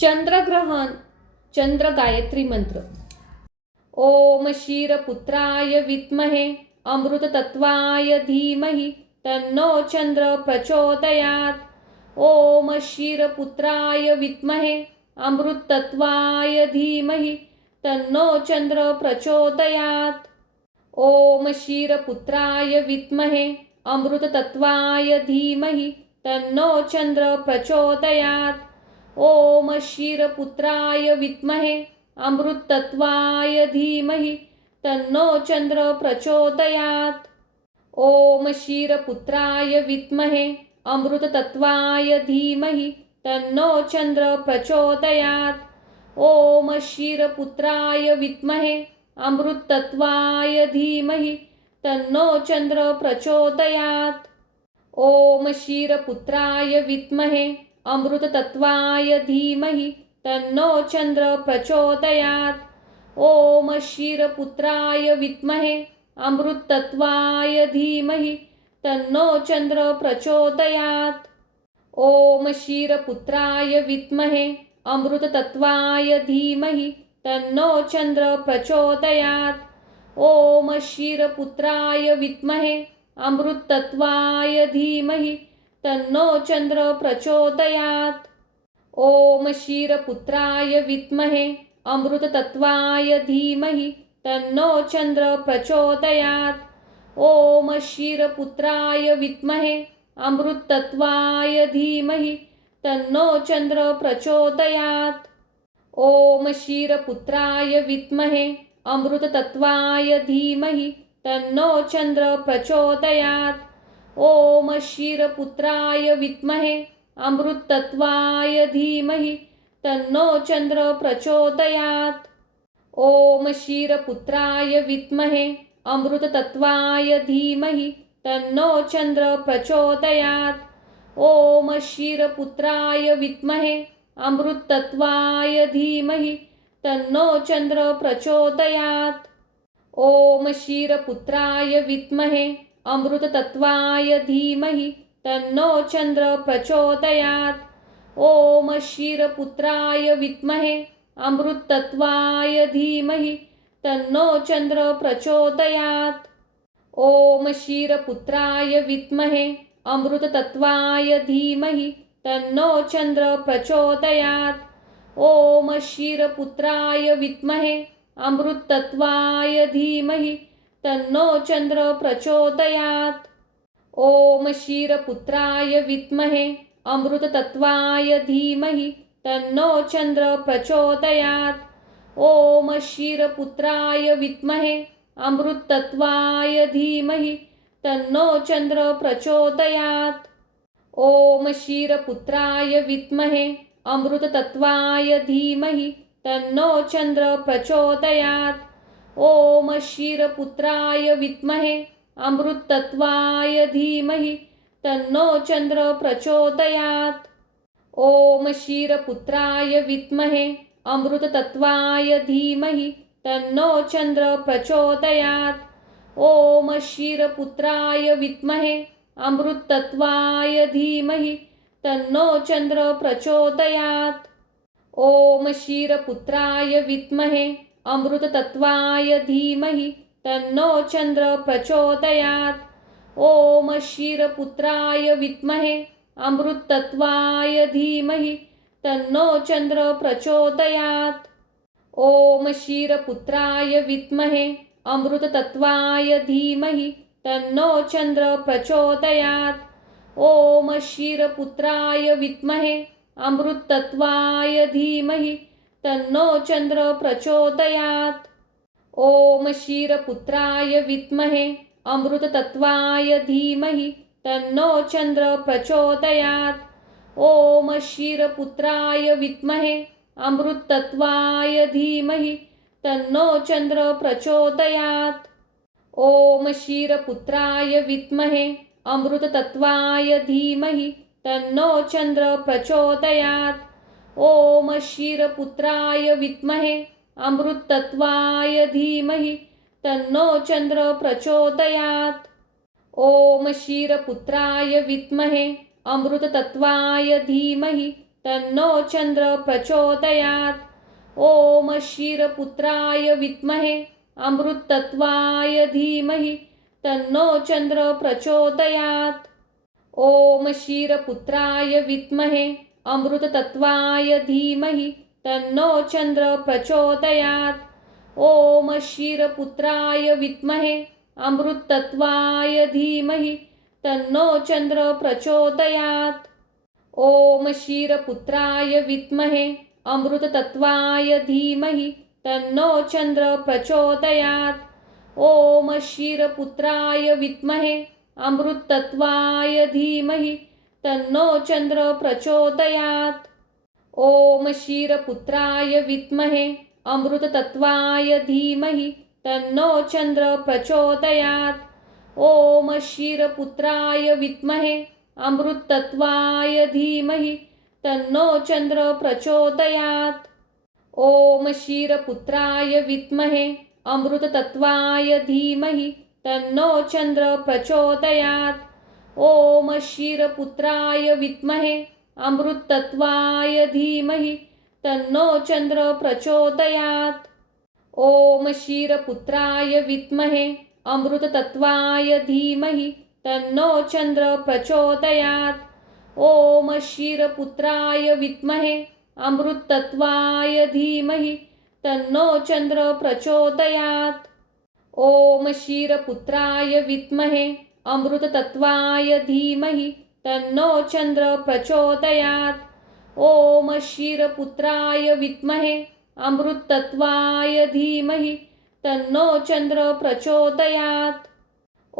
चंद्रग्रहण चंद्र गायत्री मंत्र। ओम क्षीरपुत्राय विद्महे अमृततत्त्वाय धीमहि तन्नो चंद्र प्रचोदयात्। ओम क्षीरपुत्राय विद्महे अमृततत्त्वाय धीमहि तन्नो चंद्र प्रचोदयात्। ओम क्षीरपुत्राय विद्महे अमृततत्त्वाय धीमहि तन्नो चंद्र प्रचोदयात्। ओम क्षीरपुत्राय विद्महे अमृततत्त्वाय धीमहि तन्नो चंद्र प्रचोदयात्। ओम क्षीरपुत्राय विद्महे अमृततत्त्वाय धीमहि तन्नो चंद्र प्रचोदयात्। ओम क्षीरपुत्राय विद्महे अमृततत्त्वाय धीमहि तन्नो चंद्र प्रचोदयात्। ओम क्षीरपुत्राय विद्महे अमृततत्त्वाय धीमहि तन्नो चंद्र प्रचोदयात्। ओम क्षीरपुत्राय विद्महे अमृततत्त्वाय धीमहि तन्नो चंद्र प्रचोदयात्। ओम क्षीरपुत्राय विद्महे अमृततत्त्वाय धीमहि तन्नो चंद्र प्रचोदयात्। ओम क्षीरपुत्राय विद्महे अमृततत्त्वाय धीमहि तन्नो चंद्र प्रचोदयात्। ओम क्षीरपुत्राय विद्महे अमृततत्त्वाय धीमहि तन्नो चंद्र प्रचोदयात्। ओम क्षीरपुत्राय विद्महे अमृततत्त्वाय धीमहि तन्नो चंद्र प्रचोदयात्। ओम क्षीरपुत्राय विद्महे अमृततत्त्वाय धीमहि तन्नो चंद्र प्रचोदयात्। ओम क्षीरपुत्राय विद्महे अमृततत्त्वाय धीमहि तन्नो चंद्र प्रचोदयात्। ओम क्षीरपुत्राय विद्महे अमृततत्त्वाय धीमहि तन्नो चंद्र प्रचोदयात्। ओम क्षीरपुत्राय विद्महे अमृततत्त्वाय धीमहि तन्नो चंद्र प्रचोदयात्। ओम क्षीरपुत्राय विद्महे अमृततत्त्वाय धीमहि तन्नो चंद्र प्रचोदयात्। ओम क्षीरपुत्राय विद्महे अमृततत्त्वाय धीमहि तन्नो चंद्र प्रचोदयात्। ओम क्षीरपुत्राय विद्महे अमृततत्त्वाय धीमहि तन्नो चंद्र प्रचोदयात्। ओम क्षीरपुत्राय विद्महे अमृततत्त्वाय धीमहि तन्नो चंद्र प्रचोदयात्। ओम क्षीरपुत्राय विद्महे अमृततत्त्वाय धीमहि तन्नो चंद्र प्रचोदयात्। ओम क्षीरपुत्राय विद्महे अमृततत्त्वाय धीमहि तन्नो चंद्र प्रचोदयात्। ओम क्षीरपुत्राय विद्महे अमृततत्त्वाय धीमहि तन्नो चंद्र प्रचोदयात्। ओम क्षीरपुत्राय विद्महे अमृततत्त्वाय धीमहि तन्नो चंद्र प्रचोदयात्। ओम क्षीरपुत्राय विद्महे अमृततत्त्वाय धीमहि तन्नो चंद्र प्रचोदयात्। ओम क्षीरपुत्राय विद्महे अमृततत्त्वाय धीमहि तन्नो चंद्र प्रचोदयात्। ओम क्षीरपुत्राय विद्महे अमृततत्त्वाय धीमहि तन्नो चंद्र प्रचोदयात्। ओम क्षीरपुत्राय विद्महे अमृततत्त्वाय धीमहि तन्नो चंद्र प्रचोदयात्। ओम क्षीरपुत्राय विद्महे अमृततत्त्वाय धीमहि तन्नो चंद्र प्रचोदयात्। ओम क्षीरपुत्राय विद्महे अमृततत्त्वाय धीमहि तन्नो चंद्र प्रचोदयात्। ओम क्षीरपुत्राय विद्महे अमृततत्त्वाय धीमहि तन्नो चंद्र प्रचोदयात्। ओम क्षीरपुत्राय विद्महे अमृततत्त्वाय धीमहि तन्नो चंद्र प्रचोदयात्। ओम क्षीरपुत्राय विद्महे अमृततत्त्वाय धीमहि तन्नो चंद्र प्रचोदयात्। ओम क्षीरपुत्राय विद्महे अमृततत्त्वाय धीमहि तन्नो चंद्र प्रचोदयात्। ओम क्षीरपुत्राय विद्महे अमृततत्त्वाय धीमहि तन्नो चंद्र प्रचोदयात्। ओम क्षीरपुत्राय विद्महे अमृतत्वाय धीमहि तन्नो चंद्र प्रचोदयात्। ओम क्षीरपुत्राय विद्महे अमृततत्वाय धीमहि तन्नो चंद्र प्रचोदयात्। ओम क्षीरपुत्राय विद्महे अमृतत्वाय धीमहि तन्नो चंद्र प्रचोदयात्। ओम क्षीरपुत्राय विद्महे अमृततत्वाय धीमहि तन्नो चंद्र प्रचोदयात्। ओम क्षीरपुत्राय विद्महे अमृतत्वाय धीमहि तन्नो चंद्र प्रचोदयात्। ओम क्षीरपुत्राय विद्महे अमृततत्वाय धीमहि तन्नो चंद्र प्रचोदयात्। ओम क्षीरपुत्राय विद्महे अमृतत्वाय धीमहि तन्नो चंद्र प्रचोदयात्। ओम क्षीरपुत्राय विद्महे अमृततत्वाय धीमहि तन्नो चंद्र प्रचोदयात्। ओम क्षीरपुत्राय विद्महे अमृतत्वाय धीमहि तन्नो चंद्र प्रचोदयात्। ओम क्षीरपुत्राय विद्महे अमृततत्वाय धीमहि तन्नो चंद्र प्रचोदयात्। ओम क्षीरपुत्राय विद्महे अमृतत्वाय धीमहि तन्नो चंद्र प्रचोदयात्। ओम क्षीरपुत्राय विद्महे अमृततत्वाय धीमहि तन्नो चंद्र प्रचोदयात्। ओम क्षीरपुत्राय विद्महे अमृतत्वाय धीमहि तन्नो चंद्र प्रचोदयात्।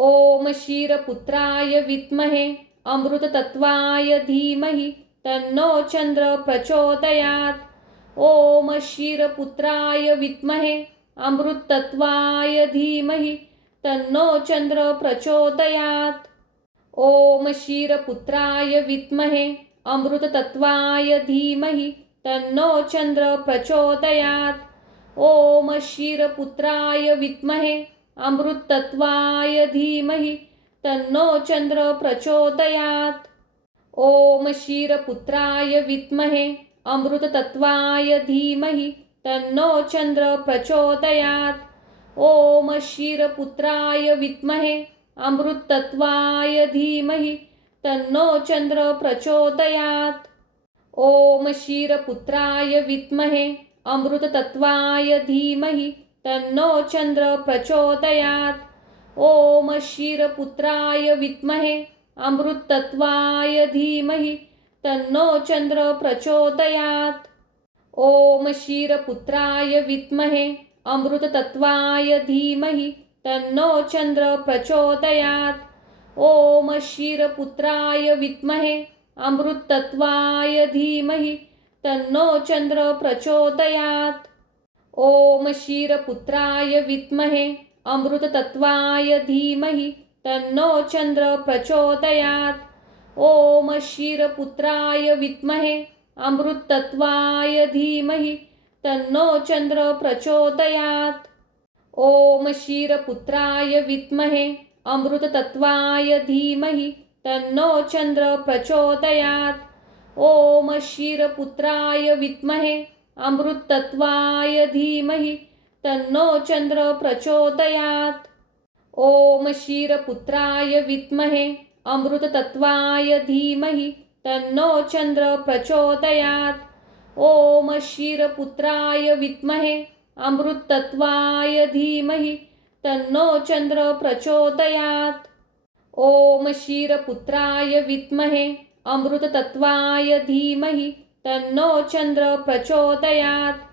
ओम क्षीरपुत्राय विद्महे अमृततत्वाय धीमहि तन्नो चंद्र प्रचोदयात्। ओम क्षीरपुत्राय विद्महे अमृतत्वाय धीमहि तन्नो चंद्र प्रचोदयात्। ओम क्षीरपुत्राय विद्महे अमृततत्वाय धीमहि तन्नो चंद्र प्रचोदयात्। ओम क्षीरपुत्राय विद्महे अमृतत्वाय धीमहि तन्नो चंद्र प्रचोदयात्। ओम क्षीरपुत्राय विद्महे अमृततत्वाय धीमहि तन्नो चंद्र प्रचोदयात्। ओम क्षीरपुत्राय विद्महे अमृतत्वाय धीमहि तन्नो चंद्र प्रचोदयात्। ओम क्षीरपुत्राय विद्महे अमृततत्वाय धीमहि तन्नो चंद्र प्रचोदयात्। ओम क्षीरपुत्राय विद्महे अमृतत्वाय धीमहि तन्नो चंद्र प्रचोदयात्। ओम क्षीरपुत्राय विद्महे अमृततत्वाय धीमहि तन्नो चंद्र प्रचोदयात्। ओम क्षीरपुत्राय विद्महे अमृतत्वाय धीमहि तन्नो चंद्र प्रचोदयात्। ओम क्षीरपुत्राय विद्महे अमृततत्वाय धीमहि तन्नो चंद्र प्रचोदयात्। ओम क्षीरपुत्राय विद्महे अमृतत्वाय धीमहि तन्नो चंद्र प्रचोदयात्। ओम क्षीरपुत्राय विद्महे अमृततत्वाय धीमहि तन्नो चंद्र प्रचोदयात्। ओम क्षीरपुत्राय विद्महे अमृतत्वाय धीमहि तन्नो चंद्र प्रचोदयात्। ओम क्षीरपुत्राय विद्महे अमृततत्वाय धीमहि तन्नो चंद्र प्रचोदयात्। ओम क्षीरपुत्राय विद्महे अमृतत्वाय धीमहि तन्नो चंद्र प्रचोदयात्। ओम क्षीरपुत्राय विद्महे अमृततत्वाय धीमहि तन्नो चंद्र प्रचोदयात्।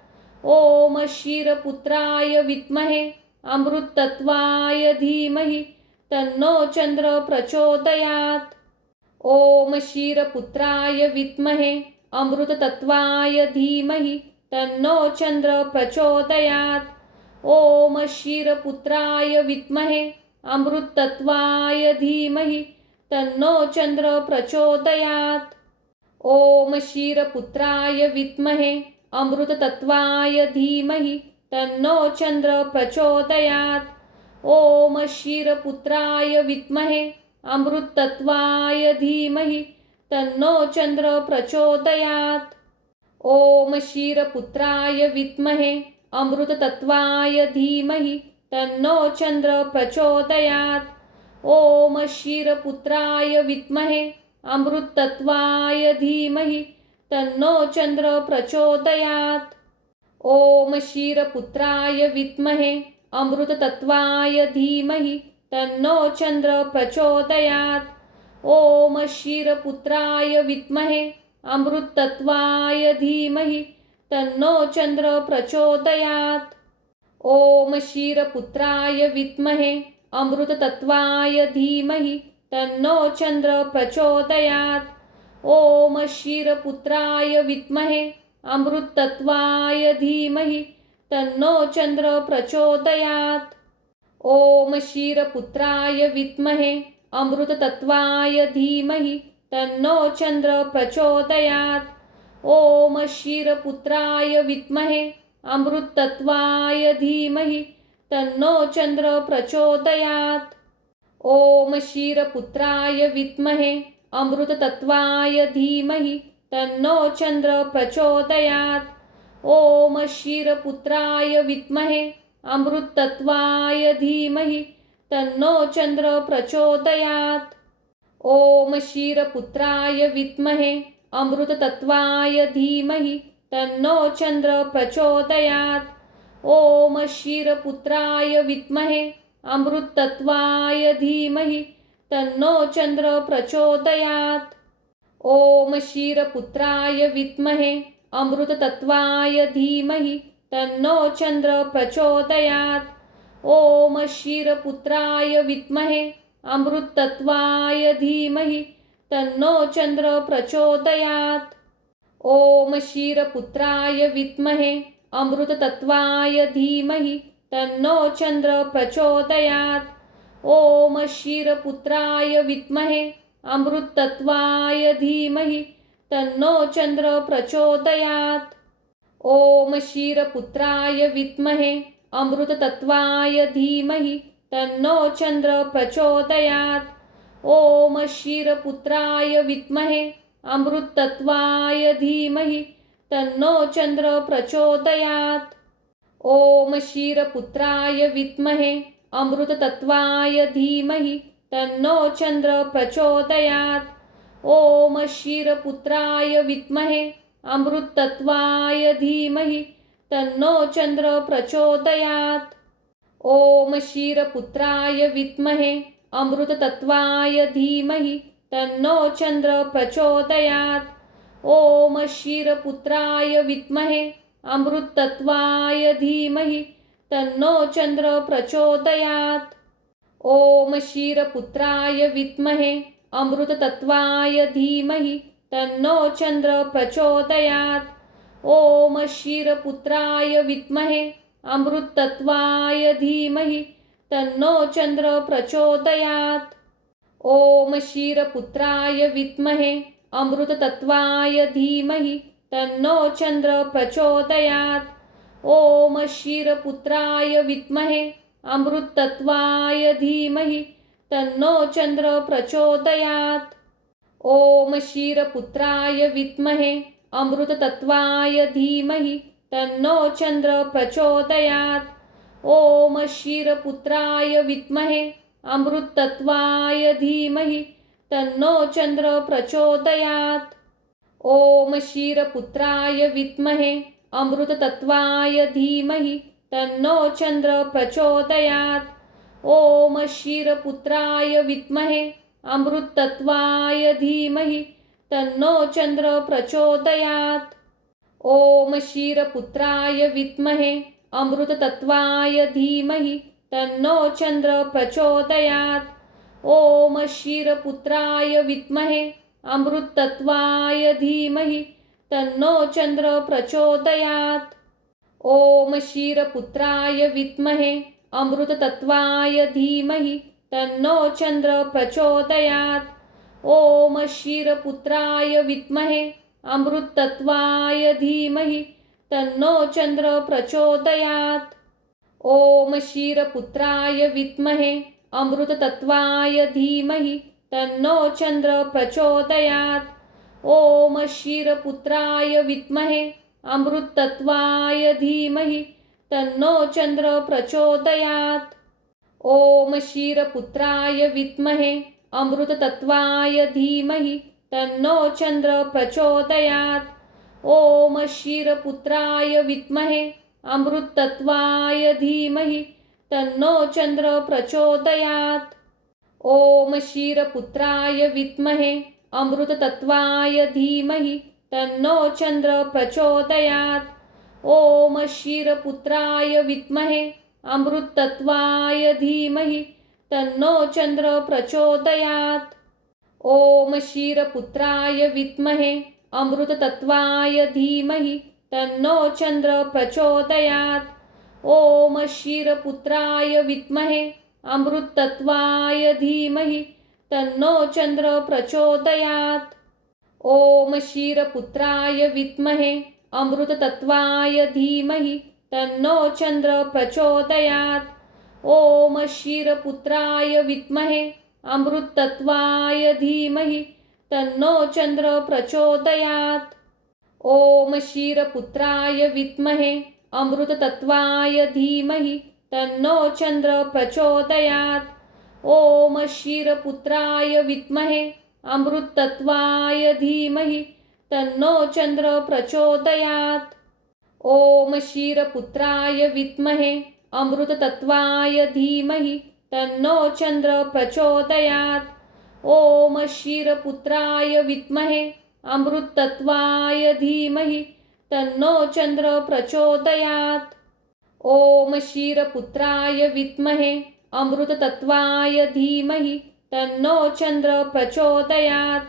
ओम क्षीरपुत्राय विद्महे अमृतत्वाय धीमहि तन्नो चंद्र प्रचोदयात्। ओम क्षीरपुत्राय विद्महे अमृततत्वाय धीमहि तन्नो चंद्र प्रचोदयात्। ओम क्षीरपुत्राय विद्महे अमृतत्वाय धीमहि तन्नो चंद्र प्रचोदयात्। ओम क्षीरपुत्राय विद्महे अमृततत्वाय धीमहि तन्नो चंद्र प्रचोदयात्। ओम क्षीरपुत्राय विद्महे अमृतत्वाय धीमहि तन्नो चंद्र प्रचोदयात्। ॐ क्षीरपुत्राय विद्महे अमृततत्त्वाय धीमहि तन्नो चंद्र प्रचोदयात्। ॐ क्षीरपुत्राय विद्महे अमृततत्त्वाय धीमहि तन्नो चंद्र प्रचोदयात्। ॐ क्षीरपुत्राय विद्महे अमृततत्त्वाय धीमहि तन्नो चंद्र प्रचोदयात्। ॐ क्षीरपुत्राय विद्महे अमृततत्त्वाय धीमहि तन्नो चंद्र प्रचोदयात्। ॐ क्षीरपुत्राय विद्महे अमृततत्त्वाय धीमहि तन्नो चंद्र प्रचोदयात्। ॐ क्षीरपुत्राय विद्महे अमृततत्त्वाय धीमहि तन्नो चंद्र प्रचोदयात्। ॐ क्षीरपुत्राय विद्महे अमृततत्त्वाय धीमहि तन्नो चंद्र प्रचोदयात्। ॐ क्षीरपुत्राय विद्महे अमृततत्त्वाय धीमहि तन्नो चंद्र प्रचोदयात्। ॐ क्षीरपुत्राय विद्महे अमृततत्त्वाय धीमहि तन्नो चंद्र प्रचोदयात्। ॐ क्षीरपुत्राय विद्महे अमृततत्त्वाय धीमहि तन्नो चंद्र प्रचोदयात्। ॐ क्षीरपुत्राय विद्महे अमृततत्त्वाय धीमहि तन्नो चंद्र प्रचोदयात्। ॐ क्षीरपुत्राय विद्महे अमृततत्त्वाय धीमहि तन्नो चंद्र प्रचोदयात्। ॐ क्षीरपुत्राय विद्महे अमृततत्त्वाय धीमहि तन्नो चंद्र प्रचोदयात्। ॐ क्षीरपुत्राय विद्महे अमृततत्त्वाय धीमहि तन्नो चंद्र प्रचोदयात्। ॐ क्षीरपुत्राय विद्महे अमृततत्त्वाय धीमहि तन्नो चंद्र प्रचोदयात्। ॐ क्षीरपुत्राय विद्महे अमृततत्त्वाय धीमहि तन्नो चंद्र प्रचोदयात्। ॐ क्षीरपुत्राय विद्महे अमृततत्त्वाय धीमहि तन्नो चंद्र प्रचोदयात्। ॐ क्षीरपुत्राय विद्महे अमृततत्त्वाय धीमहि तन्नो चंद्र प्रचोदयात्। ॐ क्षीरपुत्राय विद्महे अमृततत्त्वाय धीमहि तन्नो चंद्र प्रचोदयात्। ॐ क्षीरपुत्राय विद्महे अमृततत्त्वाय धीमहि तन्नो चंद्र प्रचोदयात्। ॐ क्षीरपुत्राय विद्महे अमृततत्त्वाय धीमहि तन्नो चंद्र प्रचोदयात्। ॐ क्षीरपुत्राय विद्महे अमृततत्त्वाय धीमहि तन्नो चंद्र प्रचोदयात्। ॐ क्षीरपुत्राय विद्महे अमृततत्त्वाय धीमहि तन्नो चंद्र प्रचोदयात्। ॐ क्षीरपुत्राय विद्महे अमृततत्त्वाय धीमहि तन्नो चंद्र प्रचोदयात्। ॐ क्षीरपुत्राय विद्महे अमृततत्त्वाय धीमहि तन्नो चंद्र प्रचोदयात्। ॐ क्षीरपुत्राय विद्महे अमृततत्त्वाय धीमहि तन्नो चंद्र प्रचोदयात्। ॐ क्षीरपुत्राय विद्महे अमृततत्त्वाय धीमहि तन्नो चंद्र प्रचोदयात्। ॐ क्षीरपुत्राय विद्महे अमृततत्त्वाय धीमहि तन्नो चंद्र प्रचोदयात्। ॐ क्षीरपुत्राय विद्महे अमृततत्त्वाय धीमहि तन्नो चंद्र प्रचोदयात्। ॐ क्षीरपुत्राय विद्महे अमृततत्त्वाय धीमहि तन्नो चंद्र प्रचोदयात्। ॐ क्षीरपुत्राय विद्महे अमृततत्त्वाय धीमहि तन्नो चंद्र प्रचोदयात्। ॐ क्षीरपुत्राय विद्महे अमृततत्त्वाय धीमहि तन्नो चंद्र प्रचोदयात्। ॐ क्षीरपुत्राय विद्महे अमृततत्त्वाय धीमहि तन्नो चंद्र प्रचोदयात्। ॐ क्षीरपुत्राय विद्महे अमृततत्त्वाय धीमहि तन्नो चंद्र प्रचोदयात्। ॐ क्षीरपुत्राय विद्महे अमृततत्त्वाय धीमहि तन्नो चंद्र प्रचोदयात्। ओम क्षीरपुत्राय विद्महे अमृतत्वाय धीमहि तन्नो चंद्र प्रचोदयात्। ओम क्षीरपुत्राय विद्महे अमृततत्वाय धीमहि तन्नो चंद्र प्रचोदयात्। ओम क्षीरपुत्राय विद्महे अमृतत्वाय धीमहि तन्नो चंद्र प्रचोदयात्। ओम क्षीरपुत्राय विद्महे अमृततत्वाय धीमहि तन्नो चंद्र प्रचोदयात्। ओम क्षीरपुत्राय विद्महे अमृतत्वाय धीमहि तन्नो चंद्र प्रचोदयात्। ओम क्षीरपुत्राय विद्महे अमृततत्वाय धीमहि तन्नो चंद्र प्रचोदयात्। ओम क्षीरपुत्राय विद्महे अमृतत्वाय धीमहि तन्नो चंद्र प्रचोदयात्। ओम क्षीरपुत्राय विद्महे अमृततत्वाय धीमहि तन्नो चंद्र प्रचोदयात्। ओम क्षीरपुत्राय विद्महे अमृतत्वाय धीमहि तन्नो चंद्र प्रचोदयात्। ओम क्षीरपुत्राय विद्महे अमृततत्वाय धीमहि तन्नो चंद्र प्रचोदयात्। ओम क्षीरपुत्राय विद्महे अमृतत्वाय धीमहि तन्नो चंद्र प्रचोदयात्। ओम क्षीरपुत्राय विद्महे अमृततत्वाय धीमहि तन्नो चंद्र प्रचोदयात्। ओम क्षीरपुत्राय विद्महे अमृतत्वाय धीमहि तन्नो चंद्र प्रचोदयात्। ओम क्षीरपुत्राय विद्महे अमृततत्वाय धीमहि तन्नो चंद्र प्रचोदयात्।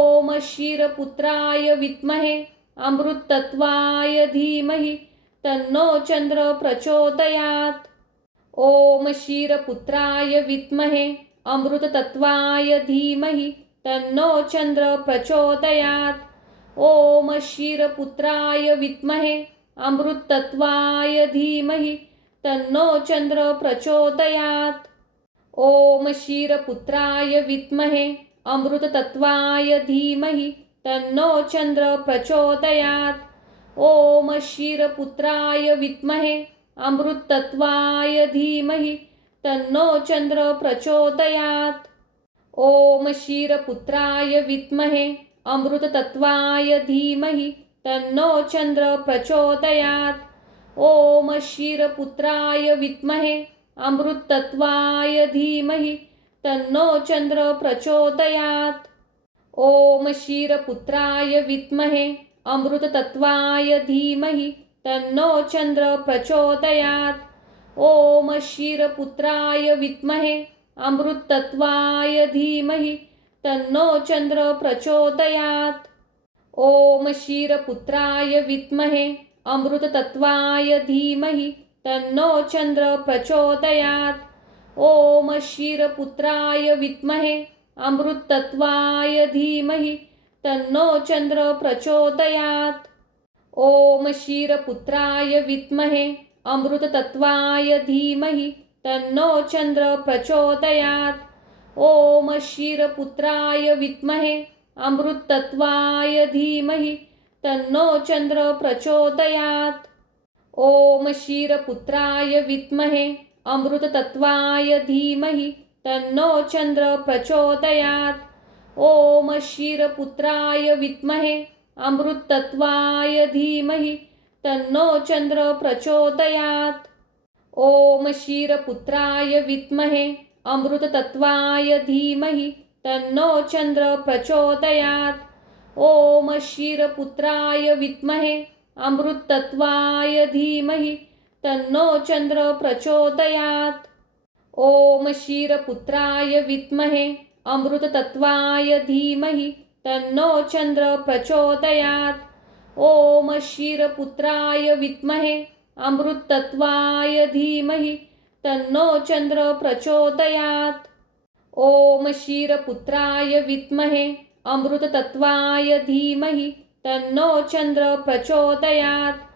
ओम क्षीरपुत्राय विद्महे अमृतत्वाय धीमहि तन्नो चंद्र प्रचोदयात्। ओम क्षीरपुत्राय विद्महे अमृततत्वाय धीमहि तन्नो चंद्र प्रचोदयात्। ओम क्षीरपुत्राय विद्महे अमृतत्वाय धीमहि तन्नो चंद्र प्रचोदयात्। ओम क्षीरपुत्राय विद्महे अमृततत्वाय धीमहि तन्नो चंद्र प्रचोदयात्। ओम क्षीरपुत्राय विद्महे अमृतत्वाय धीमहि तन्नो चंद्र प्रचोदयात्। ओम क्षीरपुत्राय विद्महे अमृततत्वाय धीमहि तन्नो चंद्र प्रचोदयात्। ओम क्षीरपुत्राय विद्महे अमृतत्वाय धीमहि तन्नो चंद्र प्रचोदयात्। ओम क्षीरपुत्राय विद्महे अमृततत्वाय धीमहि तन्नो चंद्र प्रचोदयात्। ओम क्षीरपुत्राय विद्महे अमृतत्वाय धीमहि तन्नो चंद्र प्रचोदयात्। ओम क्षीरपुत्राय विद्महे अमृततत्वाय धीमहि तन्नो चंद्र प्रचोदयात्। ओम क्षीरपुत्राय विद्महे अमृतत्वाय धीमहि तन्नो चंद्र प्रचोदयात्। ओम क्षीरपुत्राय विद्महे अमृततत्वाय धीमहि तन्नो चंद्र प्रचोदयात्। ओम क्षीरपुत्राय विद्महे अमृतत्वाय धीमहि तन्नो चंद्र प्रचोदयात्। ओम क्षीरपुत्राय विद्महे अमृततत्वाय धीमहि तन्नो चंद्र प्रचोदयात्। ओम क्षीरपुत्राय विद्महे अमृतत्वाय धीमहि तन्नो चंद्र प्रचोदयात्। ओम क्षीरपुत्राय विद्महे अमृततत्वाय धीमहि तन्नो चंद्र प्रचोदयात्। ओम क्षीरपुत्राय विद्महे अमृतत्वाय धीमहि तन्नो चंद्र प्रचोदयात्। ओम क्षीरपुत्राय विद्महे अमृततत्वाय धीमहि तन्नो चंद्र प्रचोदयात्। ओम क्षीरपुत्राय विद्महे अमृतत्वाय धीमहि तन्नो चंद्र प्रचोदयात्। ओम क्षीरपुत्राय विद्महे अमृततत्वाय धीमहि तन्नो चंद्र प्रचोदयात्।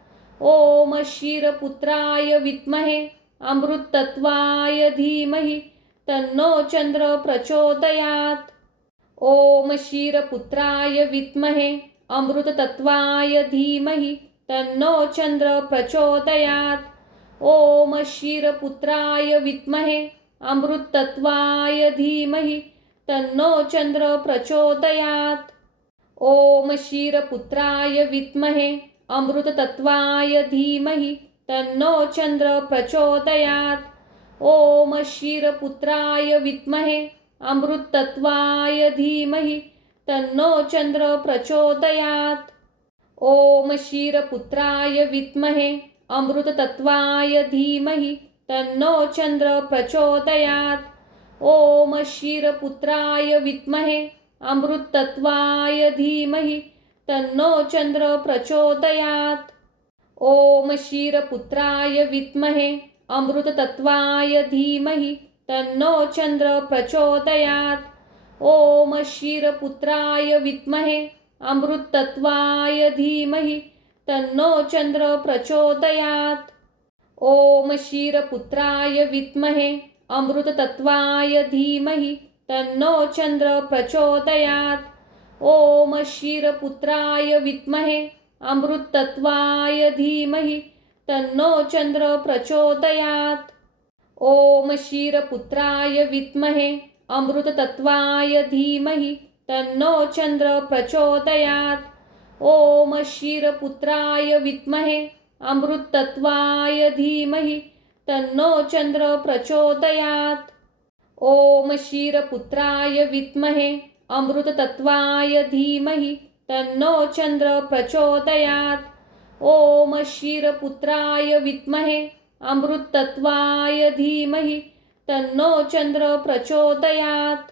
ओम क्षीरपुत्राय विद्महे अमृतत्वाय धीमहि तन्नो चंद्र प्रचोदयात्। ॐ क्षीरपुत्राय विद्महे अमृततत्त्वाय धीमहि तन्नो चंद्र प्रचोदयात्। ॐ क्षीरपुत्राय विद्महे अमृततत्त्वाय धीमहि तन्नो चंद्र प्रचोदयात्। ॐ क्षीरपुत्राय विद्महे अमृततत्त्वाय धीमहि तन्नो चंद्र प्रचोदयात्। ॐ क्षीरपुत्राय विद्महे अमृततत्त्वाय धीमहि तन्नो चंद्र प्रचोदयात्। ॐ क्षीरपुत्राय विद्महे अमृततत्त्वाय धीमहि तन्नो चंद्र प्रचोदयात्। ॐ क्षीरपुत्राय विद्महे अमृततत्त्वाय धीमहि तन्नो चंद्र प्रचोदयात्। ॐ क्षीरपुत्राय विद्महे अमृततत्त्वाय धीमहि तन्नो चंद्र प्रचोदयात्। ॐ क्षीरपुत्राय विद्महे अमृततत्त्वाय धीमहि तन्नो चंद्र प्रचोदयात्। ॐ क्षीरपुत्राय विद्महे अमृततत्त्वाय धीमहि तन्नो चंद्र प्रचोदयात्। ॐ क्षीरपुत्राय विद्महे अमृततत्त्वाय धीमहि तन्नो चंद्र प्रचोदयात्। ॐ क्षीरपुत्राय विद्महे अमृततत्त्वाय धीमहि तन्नो चंद्र प्रचोदयात्। ॐ क्षीरपुत्राय विद्महे अमृततत्त्वाय धीमहि तन्नो चंद्र प्रचोदयात्। ॐ क्षीरपुत्राय विद्महे अमृततत्त्वाय धीमहि तन्नो चंद्र प्रचोदयात्। ॐ क्षीरपुत्राय विद्महे अमृततत्त्वाय धीमहि तन्नो चंद्र प्रचोदयात्।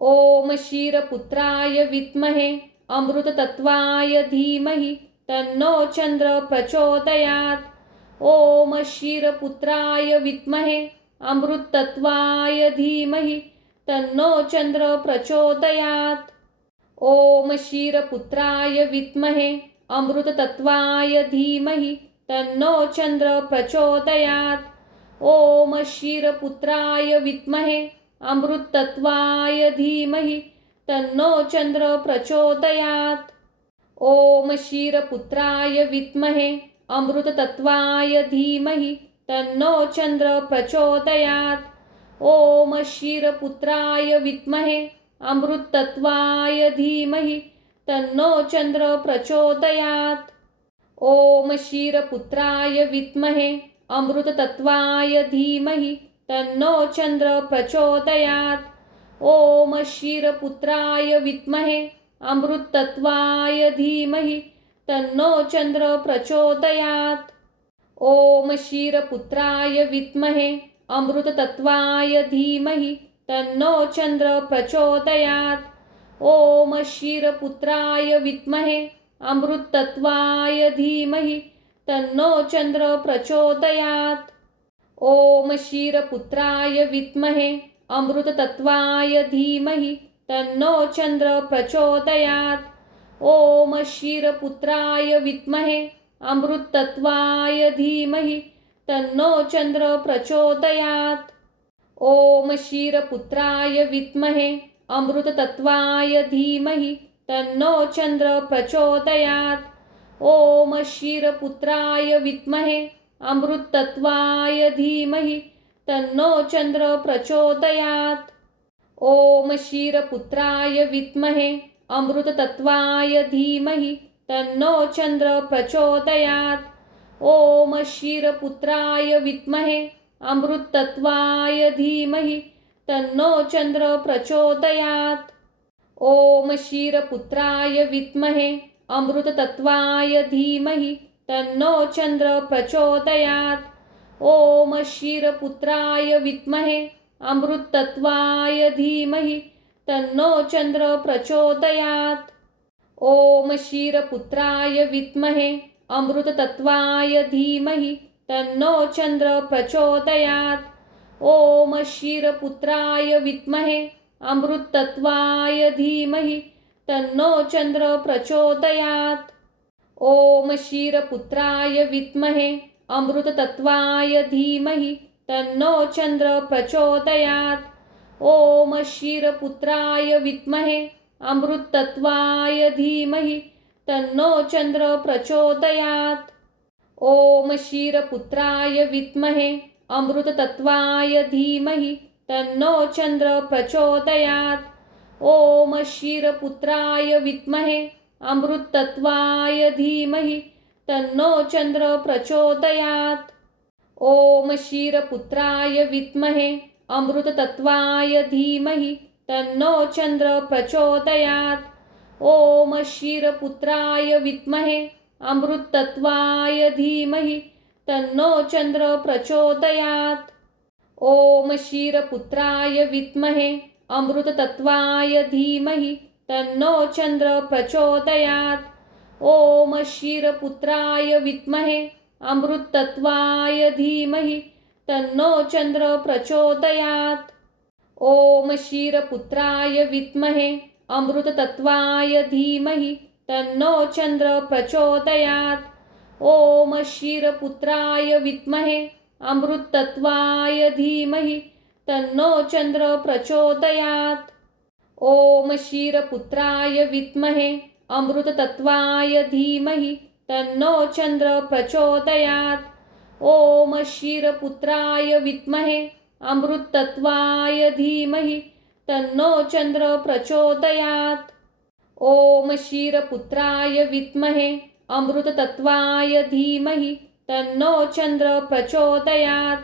ॐ क्षीरपुत्राय विद्महे अमृततत्त्वाय धीमहि तन्नो चंद्र प्रचोदयात्। ॐ क्षीरपुत्राय विद्महे अमृततत्त्वाय धीमहि तन्नो चंद्र प्रचोदयात्। ॐ क्षीरपुत्राय विद्महे अमृततत्त्वाय धीमहि तन्नो चंद्र प्रचोदयात्। ॐ क्षीरपुत्राय विद्महे अमृततत्त्वाय धीमहि तन्नो चंद्र प्रचोदयात्। ॐ क्षीरपुत्राय विद्महे अमृततत्त्वाय धीमहि तन्नो चंद्र प्रचोदयात्। ॐ क्षीरपुत्राय विद्महे अमृततत्त्वाय धीमहि तन्नो चंद्र प्रचोदयात्। ॐ क्षीरपुत्राय विद्महे अमृततत्त्वाय धीमहि तन्नो चंद्र प्रचोदयात्। ॐ क्षीरपुत्राय विद्महे अमृततत्त्वाय धीमहि तन्नो चंद्र प्रचोदयात्। ॐ क्षीरपुत्राय विद्महे अमृततत्त्वाय धीमहि तन्नो चंद्र प्रचोदयात्। ॐ क्षीरपुत्राय विद्महे अमृततत्त्वाय धीमहि तन्नो चंद्र प्रचोदयात्। ॐ क्षीरपुत्राय विद्महे अमृततत्त्वाय धीमहि तन्नो चंद्र प्रचोदयात्। ॐ क्षीरपुत्राय विद्महे अमृततत्त्वाय धीमहि तन्नो चंद्र प्रचोदयात्। ॐ क्षीरपुत्राय विद्महे अमृततत्त्वाय धीमहि तन्नो चंद्र प्रचोदयात्। ॐ क्षीरपुत्राय विद्महे अमृततत्त्वाय धीमहि तन्नो चंद्र प्रचोदयात्। ॐ क्षीरपुत्राय विद्महे अमृततत्त्वाय धीमहि तन्नो चंद्र प्रचोदयात्। ॐ क्षीरपुत्राय विद्महे अमृततत्त्वाय धीमहि तन्नो चंद्र प्रचोदयात्। ॐ क्षीरपुत्राय विद्महे अमृततत्त्वाय धीमहि तन्नो चंद्र प्रचोदयात्। ॐ क्षीरपुत्राय विद्महे अमृततत्त्वाय धीमहि तन्नो चंद्र प्रचोदयात्। ॐ क्षीरपुत्राय विद्महे अमृततत्त्वाय धीमहि तन्नो चंद्र प्रचोदयात्। ॐ क्षीरपुत्राय विद्महे अमृततत्त्वाय धीमहि तन्नो चंद्र प्रचोदयात्। ॐ क्षीरपुत्राय विद्महे अमृततत्त्वाय धीमहि तन्नो चंद्र प्रचोदयात्। ओम क्षीरपुत्राय विद्महे अमृतत्वाय धीमहि तन्नो चंद्र प्रचोदयात्। ओम क्षीरपुत्राय विद्महे अमृततत्वाय धीमहि तन्नो चंद्र प्रचोदयात्। ओम क्षीरपुत्राय विद्महे अमृतत्वाय धीमहि तन्नो चंद्र प्रचोदयात्। ओम क्षीरपुत्राय विद्महे अमृततत्वाय धीमहि तन्नो चंद्र प्रचोदयात्। ओम क्षीरपुत्राय विद्महे अमृतत्वाय धीमहि तन्नो चंद्र प्रचोदयात्। ओम क्षीरपुत्राय विद्महे अमृततत्वाय धीमहि तन्नो चंद्र प्रचोदयात्। ओम क्षीरपुत्राय विद्महे अमृतत्वाय धीमहि तन्नो चंद्र प्रचोदयात्। ओम क्षीरपुत्राय विद्महे अमृततत्वाय धीमहि तन्नो चंद्र प्रचोदयात्। ओम क्षीरपुत्राय विद्महे अमृतत्वाय धीमहि तन्नो चंद्र प्रचोदयात्। ओम क्षीरपुत्राय विद्महे अमृततत्वाय धीमहि तन्नो चंद्र प्रचोदयात्। ओम क्षीरपुत्राय विद्महे अमृतत्वाय धीमहि तन्नो चंद्र प्रचोदयात्। ओम क्षीरपुत्राय विद्महे अमृततत्वाय धीमहि तन्नो चंद्र प्रचोदयात्।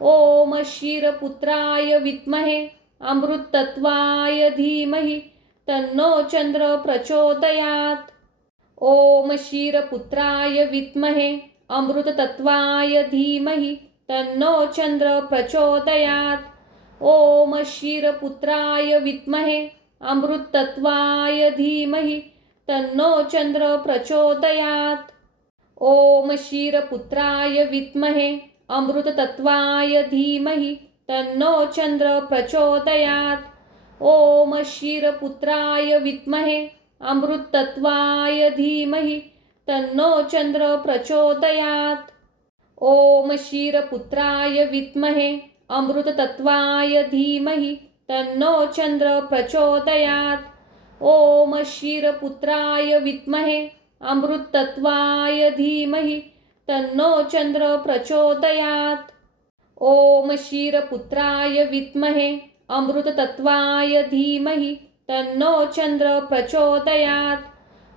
ओम क्षीरपुत्राय विद्महे अमृतत्वाय धीमहि तन्नो चंद्र प्रचोदयात्। ओम क्षीरपुत्राय विद्महे अमृततत्वाय धीमहि तन्नो चंद्र प्रचोदयात्। ओम क्षीरपुत्राय विद्महे अमृतत्वाय धीमहि तन्नो चंद्र प्रचोदयात्। ओम क्षीरपुत्राय विद्महे अमृततत्वाय धीमहि तन्नो चंद्र प्रचोदयात्। ओम क्षीरपुत्राय विद्महे अमृतत्वाय धीमहि तन्नो चंद्र प्रचोदयात्। ओम क्षीरपुत्राय विद्महे अमृततत्वाय धीमहि तन्नो चंद्र प्रचोदयात्। ओम क्षीरपुत्राय विद्महे अमृतत्वाय धीमहि तन्नो चंद्र प्रचोदयात्। ओम क्षीरपुत्राय विद्महे अमृततत्वाय धीमहि तन्नो चंद्र प्रचोदयात्।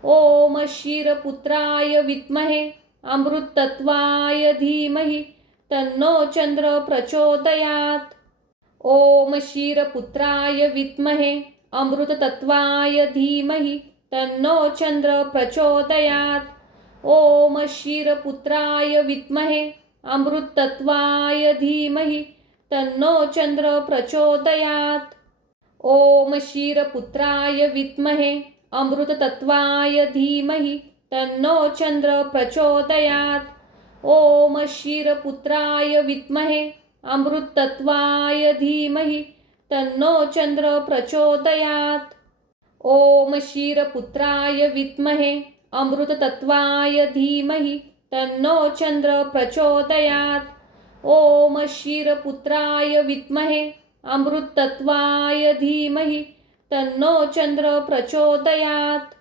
ओम क्षीरपुत्राय विद्महे अमृतत्वाय धीमहि तन्नो चंद्र प्रचोदयात्। ओम क्षीरपुत्राय विद्महे अमृततत्वाय धीमहि तन्नो चंद्र प्रचोदयात्। ओम क्षीरपुत्राय विद्महे अमृतत्वाय धीमहि तन्नो चंद्र प्रचोदयात्। ओम क्षीरपुत्राय विद्महे अमृततत्वाय धीमहि तन्नो चंद्र प्रचोदयात्। ओम क्षीरपुत्राय विद्महे अमृतत्वाय धीमहि तन्नो चंद्र प्रचोदयात्। ओम क्षीरपुत्राय विद्महे अमृततत्वाय धीमहि तन्नो चंद्र प्रचोदयात्। ओम क्षीरपुत्राय विद्महे अमृतत्वाय धीमहि तन्नो चंद्र प्रचोदयात्।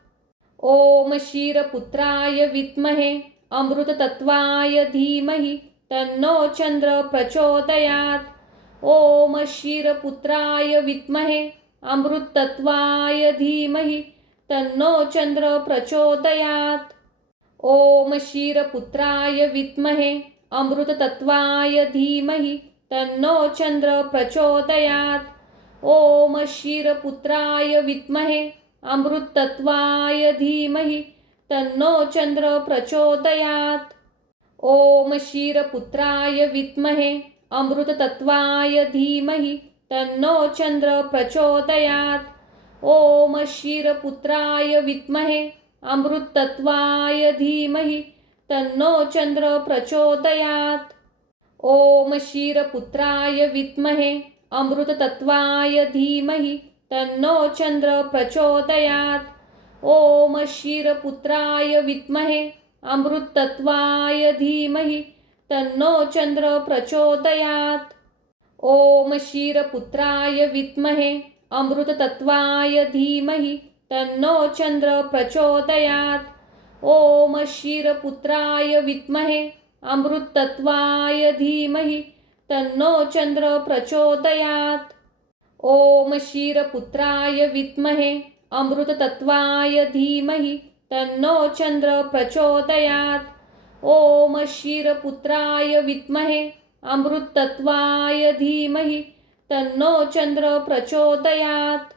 ओम क्षीरपुत्राय विद्महे अमृततत्वाय धीमहि तन्नो चंद्र प्रचोदयात्। ओम क्षीरपुत्राय विद्महे अमृतत्वाय धीमहि तन्नो चंद्र प्रचोदयात्। ओम क्षीरपुत्राय विद्महे अमृततत्वाय धीमहि तन्नो चंद्र प्रचोदयात्। ओम क्षीरपुत्राय विद्महे अमृतत्वाय धीमहि तन्नो चंद्र प्रचोदयात्। ओम क्षीरपुत्राय विद्महे अमृततत्वाय धीमहि तन्नो चंद्र प्रचोदयात्। ओम क्षीरपुत्राय विद्महे अमृतत्वाय धीमहि तन्नो चंद्र प्रचोदयात्। ओम क्षीरपुत्राय विद्महे अमृततत्वाय धीमहि तन्नो चंद्र प्रचोदयात्। ओम क्षीरपुत्राय विद्महे अमृतत्वाय धीमहि तन्नो चंद्र प्रचोदयात्। ॐ क्षीरपुत्राय विद्महे अमृततत्त्वाय धीमहि तन्नो चंद्र प्रचोदयात्। ॐ क्षीरपुत्राय विद्महे अमृततत्त्वाय धीमहि तन्नो चंद्र प्रचोदयात्। ॐ क्षीरपुत्राय विद्महे अमृततत्त्वाय धीमहि तन्नो चंद्र प्रचोदयात्। ॐ क्षीरपुत्राय विद्महे अमृततत्त्वाय धीमहि तन्नो चंद्र प्रचोदयात्।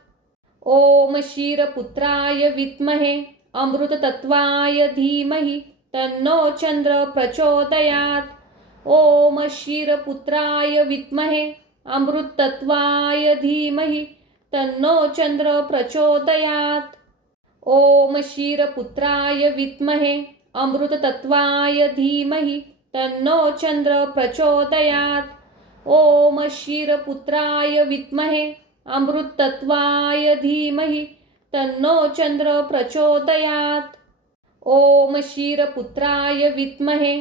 ॐ क्षीरपुत्राय विद्महे अमृततत्त्वाय धीमहि तन्नो चंद्र प्रचोदयात्। ॐ क्षीरपुत्राय विद्महे अमृततत्त्वाय धीमहि तन्नो चंद्र प्रचोदयात्। ॐ क्षीरपुत्राय विद्महे अमृततत्त्वाय धीमहि तन्नो चंद्र प्रचोदयात्। ॐ क्षीरपुत्राय विद्महे अमृततत्त्वाय धीमहि तन्नो चंद्र प्रचोदयात्। ॐ क्षीरपुत्राय विद्महे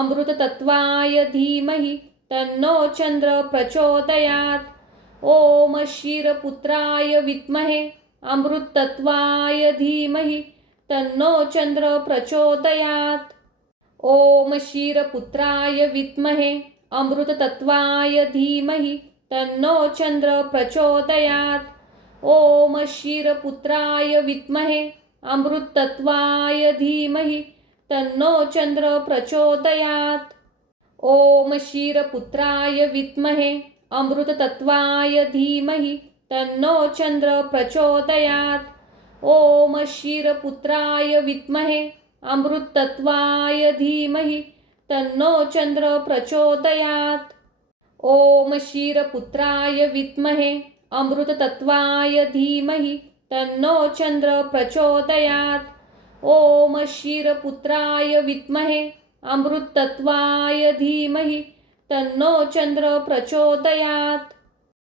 अमृततत्त्वाय धीमहि तन्नो चंद्र प्रचोदयात्। ॐ क्षीरपुत्राय विद्महे अमृततत्त्वाय धीमहि तन्नो चंद्र प्रचोदयात्। ॐ क्षीरपुत्राय विद्महे अमृततत्त्वाय धीमहि तन्नो चंद्र प्रचोदयात्। ॐ क्षीरपुत्राय विद्महे अमृततत्त्वाय धीमहि तन्नो चंद्र प्रचोदयात्। ॐ क्षीरपुत्राय विद्महे अमृततत्त्वाय धीमहि तन्नो चंद्र प्रचोदयात्। ॐ क्षीरपुत्राय विद्महे अमृततत्त्वाय धीमहि तन्नो चंद्र प्रचोदयात्। ॐ क्षीरपुत्राय विद्महे अमृततत्त्वाय धीमहि तन्नो चंद्र प्रचोदयात्। ॐ क्षीरपुत्राय विद्महे अमृततत्त्वाय धीमहि तन्नो चंद्र प्रचोदयात्।